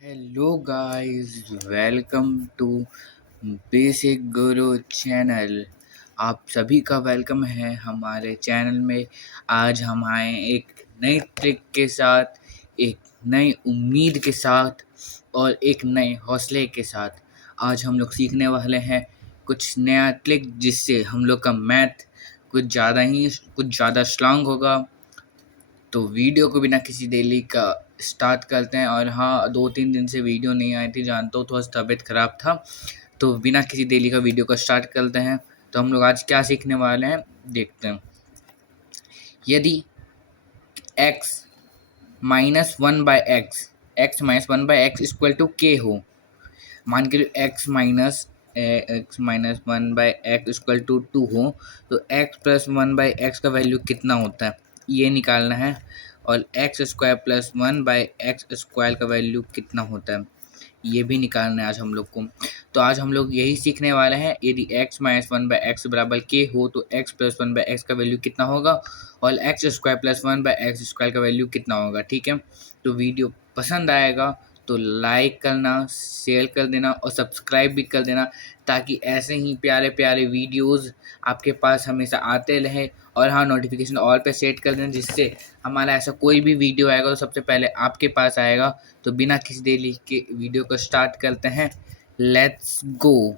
Hello guys, welcome to basic Guru channel. आप सभी का वेलकम है हमारे चैनल में। आज हम आए एक नई ट्रिक के साथ, एक नई उम्मीद के साथ और एक नए हौसले के साथ। आज हम लोग सीखने वाले हैं कुछ नया ट्रिक, जिससे हम लोग का मैथ कुछ ज़्यादा स्ट्रांग होगा। तो वीडियो को बिना किसी देरी का स्टार्ट करते हैं। और हाँ, 2-3 दिन से वीडियो नहीं आई थी, जानता हूँ, थोड़ा सा तबीयत ख़राब था। तो बिना किसी देरी का वीडियो को स्टार्ट करते हैं। तो हम लोग आज क्या सीखने वाले हैं, देखते हैं। यदि x -1/x equal to k हो, मान के x-1/x इक्वल टू 2 हो, तो x+1/x का वैल्यू कितना होता है ये निकालना है। और x² + 1/x² का वैल्यू कितना होता है ये भी निकालना है आज हम लोग को। तो आज हम लोग यही सीखने वाले हैं। यदि x-1/x बराबर के हो, तो x+1/x का वैल्यू कितना होगा और x² + 1/x² का वैल्यू कितना होगा। ठीक है, तो वीडियो पसंद आएगा तो लाइक करना, शेयर कर देना और सब्सक्राइब भी कर देना, ताकि ऐसे ही प्यारे प्यारे वीडियोस आपके पास हमेशा आते रहे। और हाँ, नोटिफिकेशन ऑल पे सेट कर देना, जिससे हमारा ऐसा कोई भी वीडियो आएगा तो सबसे पहले आपके पास आएगा। तो बिना किसी देरी के वीडियो को स्टार्ट करते हैं। Let's go.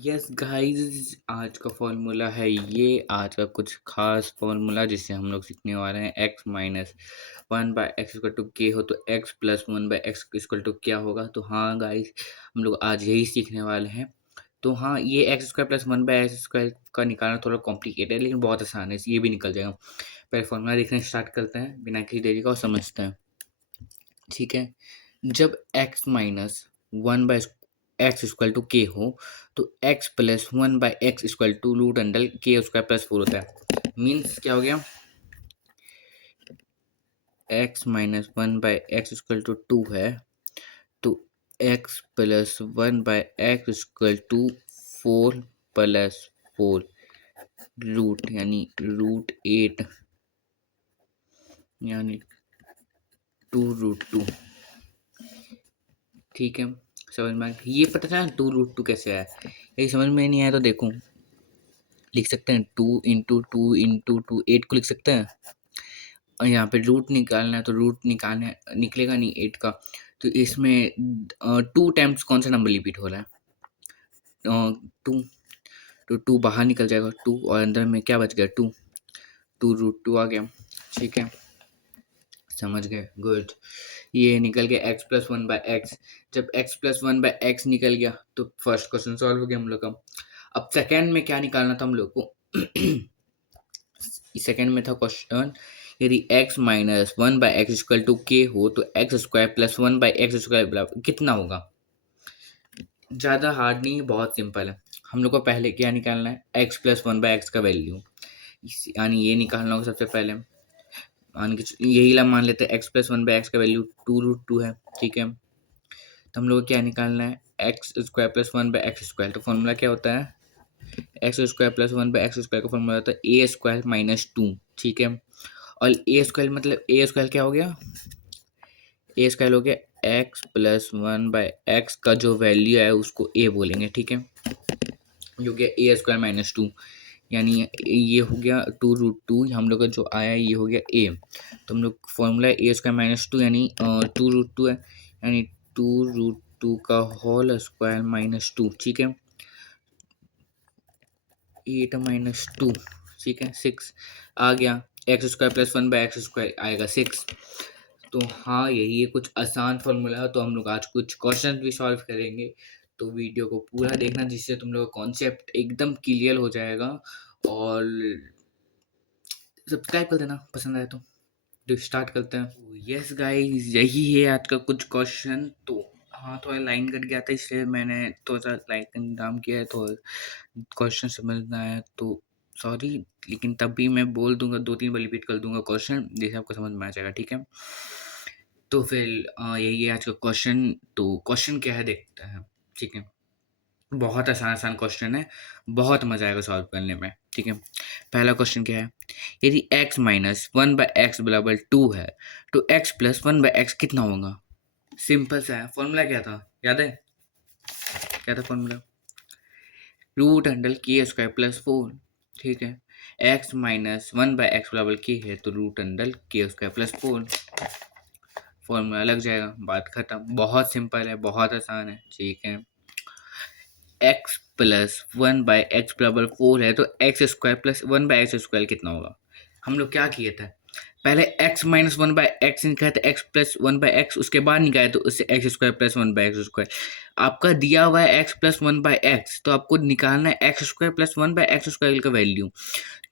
यस गाइस, आज का फॉर्मूला है ये। आज का कुछ खास फॉर्मूला जिससे हम लोग सीखने वाले हैं। x-1/x इक्वल टू के हो, तो x+1/x इक्वल टू क्या होगा। तो हाँ गाइस, हम लोग आज यही सीखने वाले हैं। तो हाँ, ये x² + 1/x² का निकालना थोड़ा कॉम्प्लिकेटेड है, लेकिन बहुत आसान है, ये भी निकल जाएगा। पहले फॉर्मूला देखना स्टार्ट करते हैं बिना किसी देरी का और समझते हैं। ठीक है, जब x-1/x इक्वल टू के हो, तो x+1/x इक्वल टू √k² + 4 होता है। मीन्स क्या हो गया, x-1/x इक्वल टू 2 है, तो x+1/x इक्वल टू 4 + 4 रूट यानी √8 यानी 2√2। ठीक है, समझ में ये पता चला 2√2 कैसे आया। यही समझ में नहीं आया तो देखो, लिख सकते हैं 2 × 2 × 2 8 को लिख सकते हैं। और यहाँ पे रूट निकालना है, तो रूट निकलेगा नहीं 8 का। तो इसमें 2 टाइम्स कौन सा नंबर रिपीट हो रहा है, 2। तो 2 बाहर निकल जाएगा 2, और अंदर में क्या बच गया 2, 2√2 आ गया। ठीक है, समझ गए, गुड। ये निकल गया x+1/x। जब x+1/x निकल गया तो फर्स्ट क्वेश्चन सॉल्व हो गया हम लोग का। अब सेकंड में क्या निकालना था हम लोग को। सेकंड में था क्वेश्चन, यदि x-1/x इक्वल टू के हो, तो x² + 1/x² बराबर कितना होगा। ज़्यादा हार्ड नहीं, बहुत सिंपल है। हम लोग को पहले क्या निकालना है, x+1/x का वैल्यू, यानी ये निकालना होगा सबसे पहले। यही ला मान लेते हैं x+1/x का वैल्यू 2√2 है। ठीक है, तो हम लोग को क्या निकालना है, x² + 1/x²। तो फॉर्मूला क्या होता है, x² + 1/x² का फॉर्मूला होता है a² - 2। ठीक है, और a² मतलब a² क्या हो गया, a² हो गया x+1/x का जो वैल्यू है उसको a बोलेंगे। ठीक है, जो गया a² - 2, यानी ये हो गया 2√2। हम लोग का जो आया है ये हो गया a। तो हम लोग फॉर्मूला a² - 2 यानी 2√2 है, यानी 2√2 का होल स्क्वायर -2। ठीक है, 8 - 2, ठीक है, 6 आ गया। x² + 1/x² आएगा 6। तो हाँ, यही है, कुछ आसान फॉर्मूला है। तो हम लोग आज कुछ क्वेश्चन भी सॉल्व करेंगे। तो वीडियो को पूरा देखना, जिससे तुम लोग का कॉन्सेप्ट एकदम क्लियर हो जाएगा। और सब्सक्राइब कर देना पसंद आए तो स्टार्ट करते हैं। यस गाइस, यही है आज का कुछ क्वेश्चन। तो हाँ, थोड़ा लाइन कट गया था, इसलिए मैंने थोड़ा सा लाइक का इंतजाम किया है, तो क्वेश्चन समझ ना आया तो सॉरी। लेकिन तब भी मैं बोल दूंगा, 2-3 बार रिपीट कर दूंगा क्वेश्चन, जैसे आपको समझ में आ जाएगा। ठीक है, तो फिर यही है आज का क्वेश्चन। तो क्वेश्चन क्या है देखते हैं। ठीक है, बहुत आसान आसान क्वेश्चन है, बहुत मजा आएगा सॉल्व करने में। ठीक है। पहला क्वेश्चन क्या है, यदि x minus one by x बराबर 2 है तो x plus one by x कितना होगा। सिंपल सा है, फॉर्मूला क्या था याद है, क्या था formula, root under k square plus 4। ठीक है, x minus one by x बराबर के है तो root under k square plus 4, formula लग जाएगा, बात खत्म। बहुत सिंपल है, बहुत आसान है। ठीक है, x plus one by x बराबर 4 है तो x square plus one by x square कितना होगा। हम लोग क्या किए थे, पहले x minus one by x निकाले थे, x plus one by x, उसके बाद निकाले तो उससे x square plus one by x square. आपका दिया हुआ है x plus one by x, तो आपको निकालना है x square plus one by x square का वैल्यू।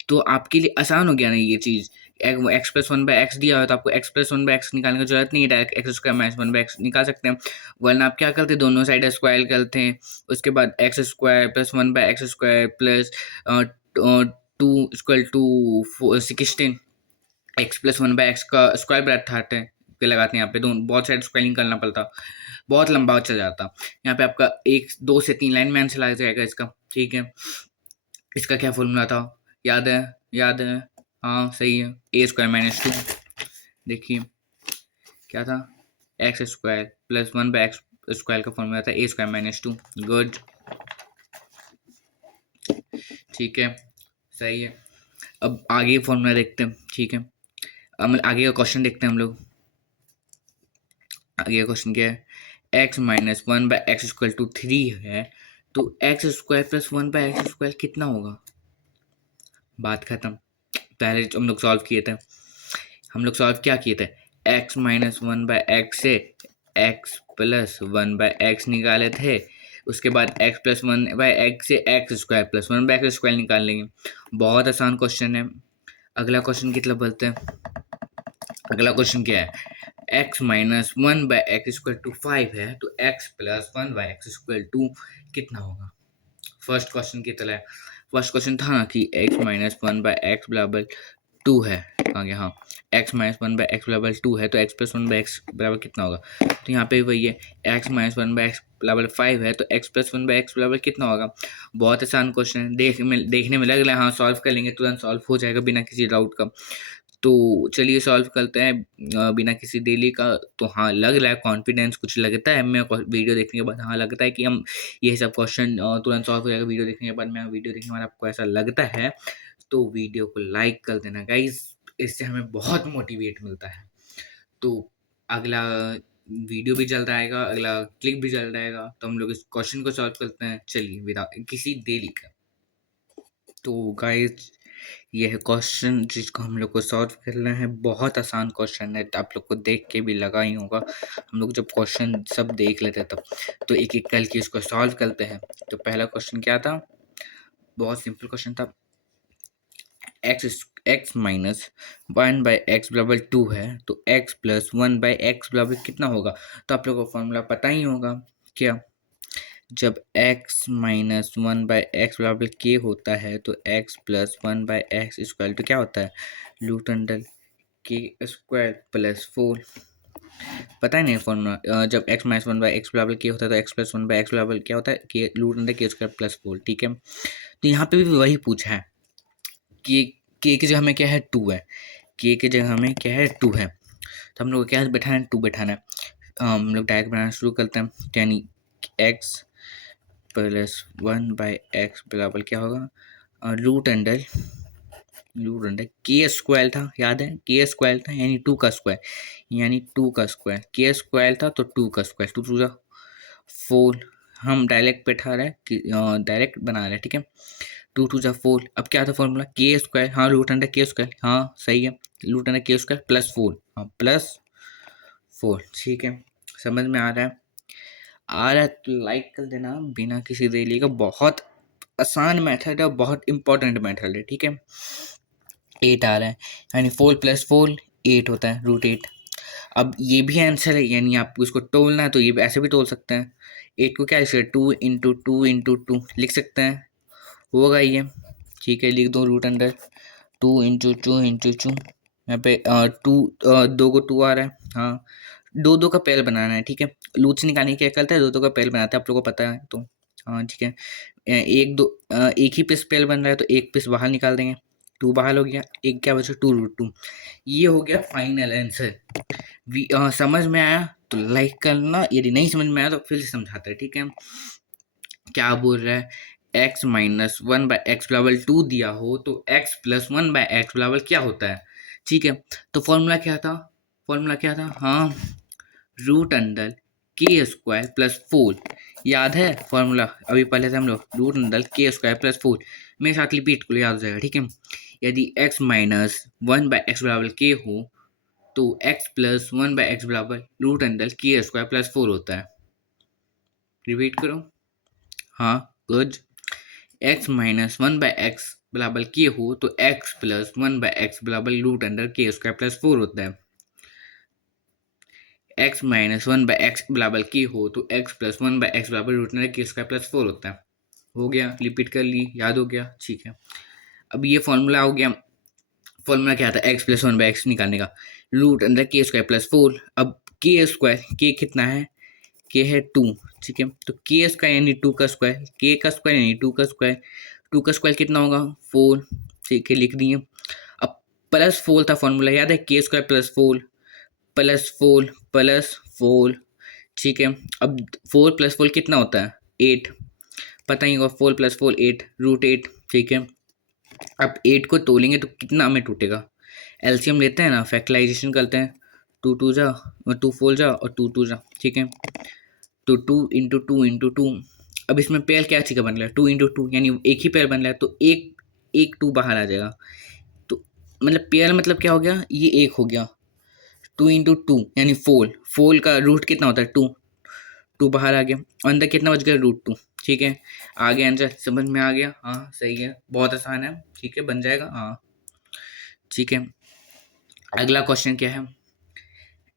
तो आपके लिए आसान हो गया ना ये चीज़, x plus one by x दिया हो तो आपको x plus one by x निकालने की जरूरत नहीं है, direct x square minus one by x निकाल सकते हैं। वरना आप क्या करते हैं, दोनों साइड स्क्वायर करते हैं, उसके बाद x square plus one by x square plus two equal to 16, x plus one by x का स्क्वायर ब्रैकेट हटाते हैं पे लगाते हैं, यहाँ पे दोनों बहुत साइड स्क्वायरिंग करना पड़ता, बहुत लंबा चल जाता। यहाँ पे आपका एक दो से तीन लाइन में आंसर लग जाएगा इसका। ठीक है, इसका क्या फॉर्मूला था, याद है, याद है, हाँ सही है, ए स्क्वायर माइनस 2। देखिए क्या था, x square plus one by x square का फॉर्मूला था ए स्क्वायर माइनस 2। गुड, ठीक है, सही है। अब आगे फॉर्मूला देखते हैं। ठीक है, अब आगे का क्वेश्चन देखते हैं हम लोग। आगे का क्वेश्चन क्या है, x minus one by x square to 3 है तो x square plus one by x square कितना होगा। बात खत्म। पहले हम लोग सॉल्व किए थे, हम लोग सॉल्व क्या किए थे, x minus one by x से x plus one by x निकाले थे, उसके बाद x plus one by x से x square plus one by x square निकाल लेंगे। बहुत आसान क्वेश्चन है। अगला क्वेश्चन कितना बोलते हैं, अगला क्वेश्चन क्या है, x minus one by x square to 5 है तो x plus one by x square to कितना होगा। फर्स्ट क्वेश्चन की तरह, फर्स्ट क्वेश्चन था ना कि x minus one by x बराबर 2 है, आ गया, हाँ, x minus one by x बराबर 2 है तो x plus one by x बराबर कितना होगा। तो यहाँ पे वही है, x minus one by x बराबर 5 है तो x plus one by x बराबर कितना होगा। बहुत आसान क्वेश्चन है, देखने में लग रहा है हाँ सॉल्व कर लेंगे, तुरंत सॉल्व हो जाएगा बिना किसी डाउट का। तो चलिए सॉल्व करते हैं बिना किसी देरी का। तो हाँ लग रहा है, कॉन्फिडेंस कुछ लगता है मैं वीडियो देखने के बाद, हाँ लगता है कि हम ये सब क्वेश्चन तुरंत सॉल्व हो जाएगा वीडियो देखने के बाद। मैं वीडियो देखने के बाद आपको ऐसा लगता है तो वीडियो को लाइक कर देना गाइस, इससे हमें बहुत मोटिवेट मिलता है। तो अगला वीडियो भी जल्द आएगा, अगला क्लिप भी जल्द आएगा, तो हम लोग इस क्वेश्चन को सॉल्व करते हैं, चलिए बिना किसी देरी का। तो गाइस ये है क्वेश्चन जिसको हम लोग को सॉल्व करना है, बहुत आसान क्वेश्चन है, आप लोग को देख के भी लगा ही होगा। हम लोग जब क्वेश्चन सब देख लेते हैं तब तो एक एक करके उसको सॉल्व करते हैं। तो पहला क्वेश्चन क्या था, बहुत सिंपल क्वेश्चन था, x minus one by x बराबर 2 है तो x plus one by x बराबर कितना होगा। तो आप लोग को फॉर्मूला पता ही होगा क्या, जब x minus one by x बराबर के होता है तो x plus one by x square तो क्या होता है, root under k square plus 4। पता है नहीं फॉर्मूला, जब x minus one by x बराबर के होता है तो x plus one by x बराबर क्या होता है, के root under k square plus 4। ठीक है, तो यहाँ पे भी वही पूछा है कि के की जगह हमें क्या है 2 है, के की जगह हमें क्या है 2 है, तो हम लोग को क्या बैठाना है 2 बैठाना है। हम लोग डायरेक्ट बनाना शुरू करते हैं, यानी x plus one by x बराबर क्या होगा, रूट अंडर के स्क्वायर था, याद है के स्क्वायर था यानी 2 का स्क्वायर, यानी 2 का स्क्वायर, के स्क्वायर था तो 2 का स्क्वायर, 2 टू जा 4। हम डायरेक्ट बैठा रहे कि डायरेक्ट बना रहे हैं। ठीक है, 2 टू जा 4। अब क्या था फॉर्मूला, के स्क्वायर, हाँ रूट अंडर के स्क्वायर, हाँ सही है, root under k square plus 4, हाँ प्लस 4। ठीक है, समझ में आ रहा है, आ रहा है तो लाइक कर देना बिना किसी देरी का। बहुत आसान मेथड है, बहुत इंपॉर्टेंट मेथड है। ठीक है, 8 आ रहा है यानी 4 प्लस 4 8 होता है, रूट 8। अब ये भी आंसर है, यानी आपको इसको तोलना है तो ये ऐसे भी तोल सकते हैं, 8 को क्या ऐसे 2 इंटू 2 लिख सकते हैं, होगा ये। ठीक है, लिख दो रूट अंडर 2 इंटू 2 यहाँ पे 2 2 को 2 आ रहा है, हाँ 2 2 का पेल बनाना है। ठीक है, लूच निकालने क्या करता है, 2 2 का पेल बनाता है, आप लोगों को पता है। तो हाँ ठीक है। एक दो एक ही पीस पेल बन रहा है तो एक पीस बाहर निकाल देंगे, 2 बाहर हो गया, एक क्या बचा 2√2। ये हो गया फाइनल आंसर। समझ में आया तो लाइक करना, यदि नहीं समझ में आया तो फिर से समझाते हैं, ठीक है। क्या बोल रहा है, x माइनस 1/x बराबर 2 दिया हो तो x प्लस 1/x बराबर क्या होता है, ठीक है। तो फॉर्मूला क्या था, हाँ, root under k square plus 4, याद है फॉर्मूला, अभी पहले से हम लोग root under k square plus 4, मेरे साथ रिपीट को याद हो जाएगा, ठीक है। यदि x माइनस 1/x बराबर के हो तो x प्लस 1/x बराबर root under k square plus 4 होता है। रिपीट करो, हाँ, गुड। x माइनस 1/x बराबर के हो तो x प्लस 1/x बराबर root under k square plus 4 होता है। x माइनस 1/x बराबर के हो तो x प्लस 1/x बराबर root under k square plus 4 होता है। हो गया, रिपीट कर ली, याद हो गया, ठीक है। अब ये फॉर्मूला हो गया। फॉर्मूला क्या था, x प्लस 1/x निकालने का, root under k square plus 4। अब के स्क्वायर, के कितना है, के है 2, ठीक है। तो के स्क्वायर यानी 2 का स्क्वायर, के का स्क्वायर यानी 2 का स्क्वायर, 2 का स्क्वायर कितना होगा 4, ठीक है, लिख दिए। अब प्लस 4 था फॉर्मूला, याद है, के स्क्वायर प्लस 4 प्लस 4 प्लस 4, ठीक है। अब 4 प्लस 4 कितना होता है 8, पता ही होगा, 4 प्लस 4 8, √8, ठीक है। अब 8 को तोलेंगे तो कितना हमें टूटेगा, एलसीएम लेते हैं ना, फैक्टराइजेशन करते हैं, 2 2 जा और 2 4 जा और 2 2 जा, ठीक है। तो 2 × 2 × 2, अब इसमें पेयर क्या चीज़ का बन रहा है, 2 × 2 यानी एक ही पेयर बन रहा है तो एक एक 2 बाहर आ जाएगा। तो मतलब पेयर मतलब क्या हो गया, ये एक हो गया, 2 × 2 यानी 4, 4 का रूट कितना होता है 2, 2 बाहर आ गया, अंदर कितना बच गया √2, ठीक है। आगे आंसर समझ में आ गया, हाँ सही है, बहुत आसान है, ठीक है, बन जाएगा, हाँ ठीक है। अगला क्वेश्चन क्या है,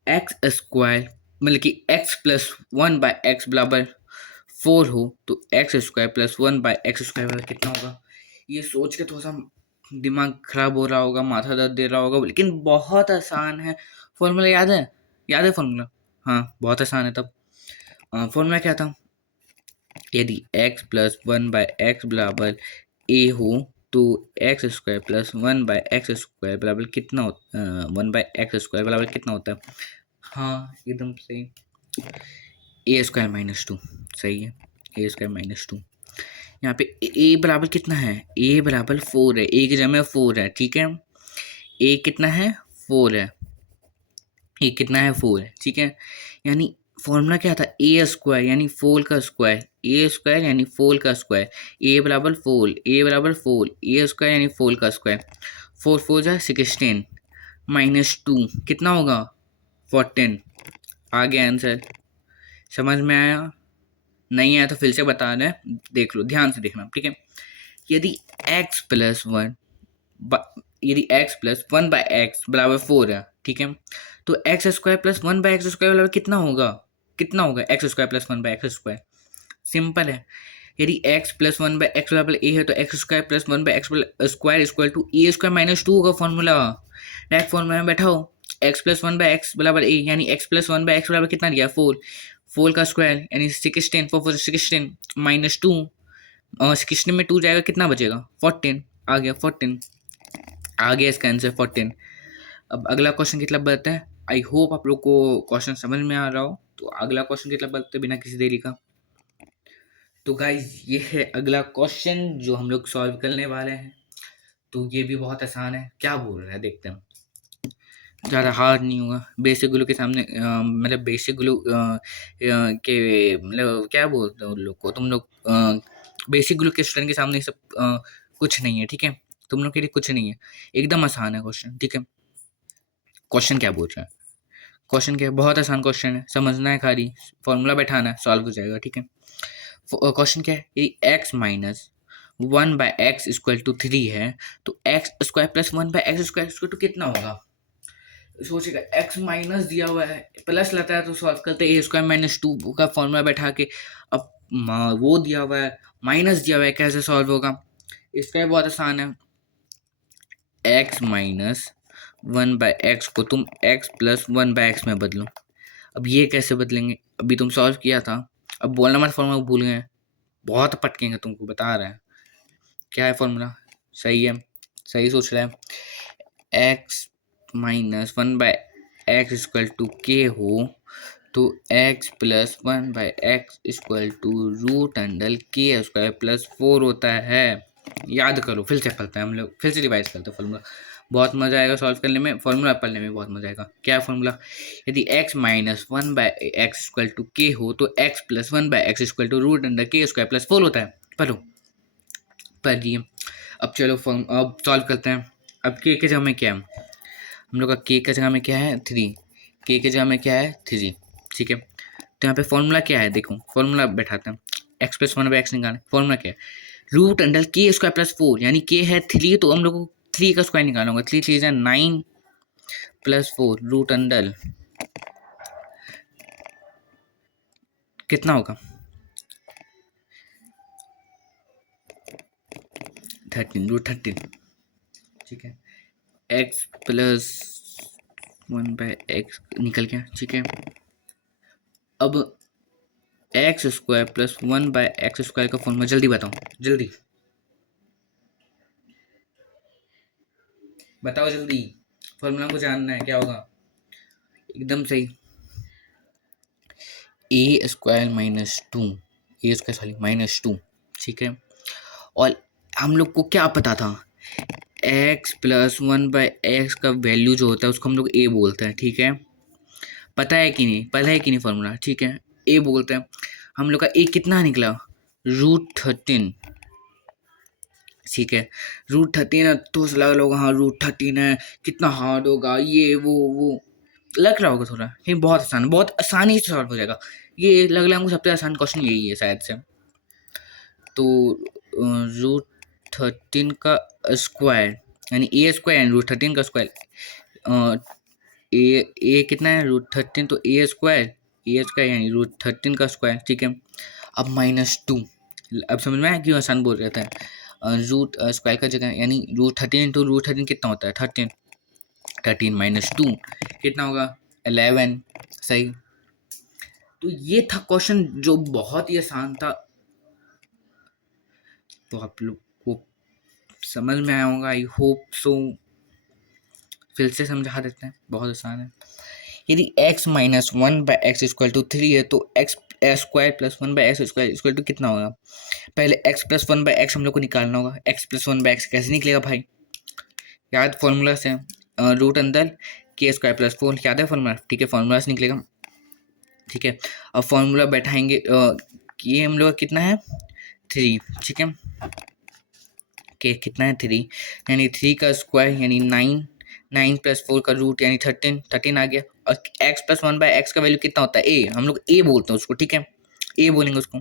एक्स स्क्वायर मतलब कि x प्लस 1/x बराबर 4 हो तो x square plus 1/x square बराबर कितना होगा। ये सोच के थोड़ा सा दिमाग खराब हो रहा होगा, माथा दर्द दे रहा होगा, लेकिन बहुत आसान है। फॉर्मूला याद है, याद है फॉर्मूला, हाँ बहुत आसान है। तब फॉर्मूला क्या था, यदि x प्लस 1/x बराबर a हो तो x square plus 1/x square बराबर कितना होता, 1/x स्क्वायर बराबर कितना होता है, हाँ एकदम सही, ए स्क्वायर माइनस 2, सही है, ए स्क्वायर माइनस 2। यहाँ पे ए बराबर कितना है, ए बराबर 4 है, ए की जगह 4 है, ठीक है। ए कितना है 4 है, ए कितना है 4 है, ठीक है। यानी फॉर्मूला क्या था, ए स्क्वायर यानी 4 का स्क्वायर, ए स्क्वायर यानी 4 का स्क्वायर, ए बराबर 4, ए बराबर 4, ए स्क्वायर यानी 4 का स्क्वायर, 4 4 जा 16 माइनस 2 कितना होगा 14। आ गया आंसर, समझ में आया, नहीं आया तो फिर से बता रहे हैं, देख लो ध्यान से देखना, ठीक है। यदि x प्लस 1, यदि x प्लस 1/x बराबर 4 है, ठीक है, तो x square plus 1/x square बराबर कितना होगा, कितना होगा x square plus 1/x square, simple है। यदि x प्लस 1/x बराबर a है तो x square plus 1/x square equal to a square minus 2 होगा फॉर्मूला, डायरेक्ट फॉर्मूला में बैठाओ, x प्लस 1/x बराबर a यानी x प्लस 1/x बराबर कितना दिया 4, 4 का स्क्वायर यानी 16, 4 4 16 माइनस 2, और 16 में 2 जाएगा कितना बचेगा 14, आ गया 14, आ गया इसका आंसर 14। अब अगला क्वेश्चन की तरफ बढ़ते हैं, आई होप आप लोग को क्वेश्चन समझ में आ रहा हो। तो अगला क्वेश्चन की तरफ बढ़ते बिना किसी देरी का, तो गाइज ये है अगला क्वेश्चन जो हम लोग सॉल्व करने वाले हैं। तो ये भी बहुत आसान है, क्या बोल रहा है देखते हैं, ज़्यादा हार्ड नहीं होगा, बेसिक ग्लू के सामने मतलब बेसिक ग्लू के मतलब क्या बोलते हैं उन लोग को, तुम लोग बेसिक ग्लू के स्टूडेंट के सामने ये सब कुछ नहीं है, ठीक है, तुम लोग के लिए कुछ नहीं है, एकदम आसान है क्वेश्चन, ठीक है। क्वेश्चन क्या बोल रहा है, क्वेश्चन क्या है, बहुत आसान क्वेश्चन है, समझना है, खाली फॉर्मूला बैठाना है, सॉल्व हो जाएगा, ठीक है। क्वेश्चन क्या है, ये x minus 1/x equal to 3 है तो x square plus 1/x square equal to कितना होगा। सोचेगा x माइनस दिया हुआ है, प्लस लाता है तो सॉल्व करते हैं, ए स्क्वायर माइनस 2 का फॉर्मूला बैठा के। अब वो दिया हुआ है, माइनस दिया हुआ है, कैसे सॉल्व होगा, इसका भी बहुत आसान है, x माइनस 1/x को तुम x प्लस 1/x में बदलो। अब ये कैसे बदलेंगे, अभी तुम सॉल्व किया था, अब बोलना मत फॉर्मूला भूल गए, बहुत पटकेंगे तुमको, बता रहे हैं। क्या है फॉर्मूला? सही है, सही सोच रहा है। X minus one by x equal to k हो तो x plus one by x equal to root under k square plus 4 होता है। याद करो, फिर से पढ़ते हैं हम लोग, फिर से रिवाइज करते हैं फॉर्मूला। बहुत मजा आएगा सॉल्व करने में, फॉर्मूला पढ़ने में बहुत मजा आएगा। क्या है फॉर्मूला? यदि x minus one by x equal to k हो तो x plus one by x equal to root under k square plus 4 होता है। पढ़ो, पढ़िए। अब चलो अब सॉल्व करते हैं। अब के जगह में क्या है? हम लोग का के जगह में क्या है? 3। के जगह में क्या है? 3। ठीक है, तो यहाँ पे फॉर्मूला क्या है? देखो फॉर्मूला बैठाते हैं। X plus one by x निकालें। फॉर्मूला क्या है? Root under k square plus 4, यानी के है 3 तो हम लोग को 3 का स्क्वायर निकालना होगा। 3 3 9 प्लस 4 रूट अंडर कितना होगा? 13, रूट 13। ठीक है, x plus one by x निकल गया। ठीक है, अब x square plus one by x square का फॉर्मूला जल्दी बताओ, जल्दी बताओ, जल्दी फॉर्मूला को जानना है, क्या होगा? एकदम सही, ए square minus two, a square sorry minus 2। ठीक है, और हम लोग को क्या पता था? X plus one by x का वैल्यू जो होता है उसको हम लोग ए बोलते हैं। ठीक है, पता है कि नहीं? पता है कि नहीं फॉर्मूला? ठीक है, ए बोलते हैं। हम लोग का ए कितना निकला? रूट 13। ठीक है, रूट 13 है तो लग रहा होगा हाँ रूट 13 है, कितना हार्ड होगा ये वो लग रहा होगा थोड़ा, लेकिन बहुत आसान, बहुत आसानी से सॉल्व हो जाएगा। ये लग रहा है हमको सबसे आसान क्वेश्चन यही है शायद से। तो रूट 13 का स्क्वायर यानी ए स्क्वायर यानी रूट 13 का स्क्वायर। ए कितना है? रूट 13, तो ए स्क्वायर यानी रूट 13 का स्क्वायर। ठीक है, अब माइनस 2। अब समझ में आया क्यों आसान बोल रहा था? रूट स्क्वायर का जगह यानी रूट 13 इंटू रूट 13 कितना होता है? 13। 13 माइनस 2 कितना होगा? 11। सही। तो ये था क्वेश्चन जो बहुत ही आसान था, तो आप लोग को समझ में आया होगा, आई होप सो। फिर से समझा देते हैं, बहुत आसान है। यदि x minus one by x equal to 3 है तो x square plus one by x square equal to कितना होगा? पहले x plus one by x हम लोग को निकालना होगा। x plus one by x कैसे निकलेगा भाई? याद फॉर्मूला से, रूट अंदर के स्क्वायर प्लस 4, याद है फॉर्मूला? ठीक है, फॉर्मूला से निकलेगा। ठीक है, अब फॉर्मूला बैठाएंगे। ये हम लोग का कितना है? 3। ठीक है, के कितना है? 3, यानी 3 का स्क्वायर यानी 9। 9 प्लस 4 का रूट यानी 13। 13 आ गया। और x plus one by x का वैल्यू कितना होता है? ए, हम लोग ए बोलते हैं उसको। ठीक है, ए बोलेंगे उसको।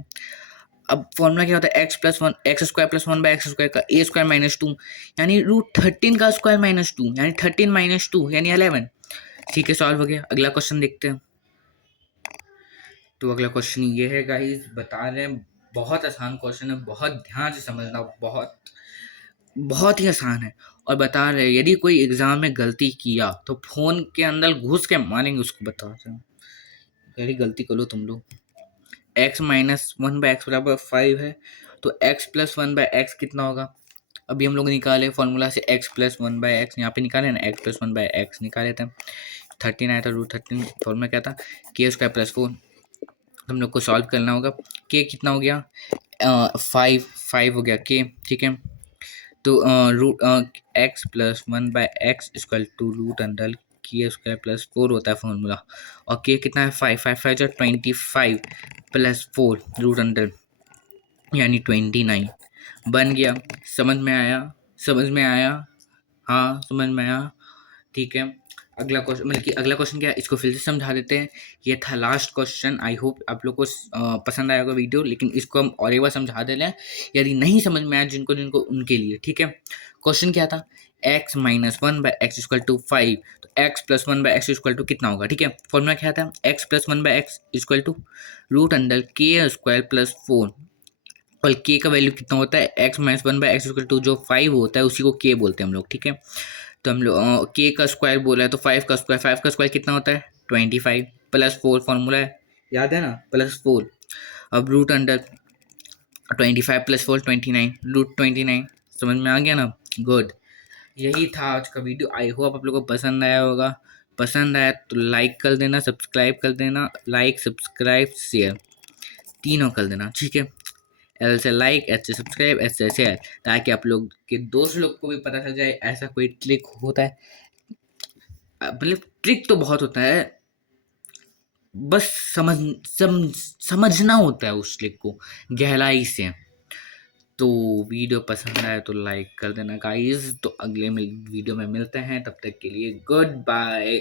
अब फॉर्मूला क्या होता है? X plus one x square plus one by x square का ए स्क्वायर माइनस 2 यानी रूट 13 का स्क्वायर माइनस 2 यानी 13 माइनस 2 यानी 11। ठीक है, सॉल्व हो गया। अगला क्वेश्चन देखते हैं। तो अगला क्वेश्चन ये है गाइस, बता रहे हैं बहुत आसान क्वेश्चन है, बहुत ध्यान से समझना, बहुत बहुत ही आसान है। और बता रहे यदि कोई एग्जाम में गलती किया तो फोन के अंदर घुस के मारेंगे उसको। बता रहे हैं यदि गलती करो तुम लोग, x minus one by x बराबर 5 है तो x plus one by x कितना होगा? अभी हम लोग निकाले फॉर्मूला से x plus one by x, यहाँ पे निकाले ना, x plus one by x निकाले थे। 13 आया था, रूट 13। फॉर्मूला क्या था? के स्क्वायर प्लस 4। हम लोग को सॉल्व करना होगा। के कितना हो गया? 5 हो गया के। ठीक है, तो root x plus one by x equal to root under k square plus 4 होता है फॉर्मूला। और के कितना है? 5 5 5 जो 25 प्लस 4 रूट अंडर यानी 29 बन गया। समझ में आया? समझ में आया? हाँ समझ में आया। ठीक है, अगला क्वेश्चन, मतलब कि अगला क्वेश्चन क्या है इसको फिर से समझा देते हैं। ये था लास्ट क्वेश्चन। आई होप आप लोग को पसंद आएगा वीडियो, लेकिन इसको हम और एक बार समझा दे रहे हैं यदि नहीं समझ में आया जिनको जिनको उनके लिए। ठीक है, क्वेश्चन क्या था? x minus one by x equal to 5 तो x plus one by x equal to कितना होगा? ठीक है, फॉर्मूला क्या था? x plus one by x equal to root under k square plus 4। और के का वैल्यू कितना होता है? x minus one by x equal to जो 5 होता है उसी को k बोलते हैं हम लोग। ठीक है, तो हम लोग के का स्क्वायर बोला है तो 5 का स्क्वायर कितना होता है? 25 प्लस 4 फॉर्मूला है, याद है ना? प्लस 4। अब रूट अंडर 25 + 4 29, रूट 29। समझ में आ गया ना? गुड। यही था आज का वीडियो। आई होप आप लोगों को पसंद आया होगा। पसंद आया तो लाइक कर देना, सब्सक्राइब कर देना। लाइक, सब्सक्राइब, शेयर तीनों कर देना, ठीक है? एल से लाइक, एच से सब्सक्राइब, एच से शेयर, ताकि आप लोग के दोस्त लोग को भी पता चल जाए ऐसा कोई ट्रिक होता है। मतलब ट्रिक तो बहुत होता है, बस समझना होता है उस ट्रिक को गहराई से। तो वीडियो पसंद आए तो लाइक कर देना गाइस। तो अगले वीडियो में मिलते हैं, तब तक के लिए गुड बाय।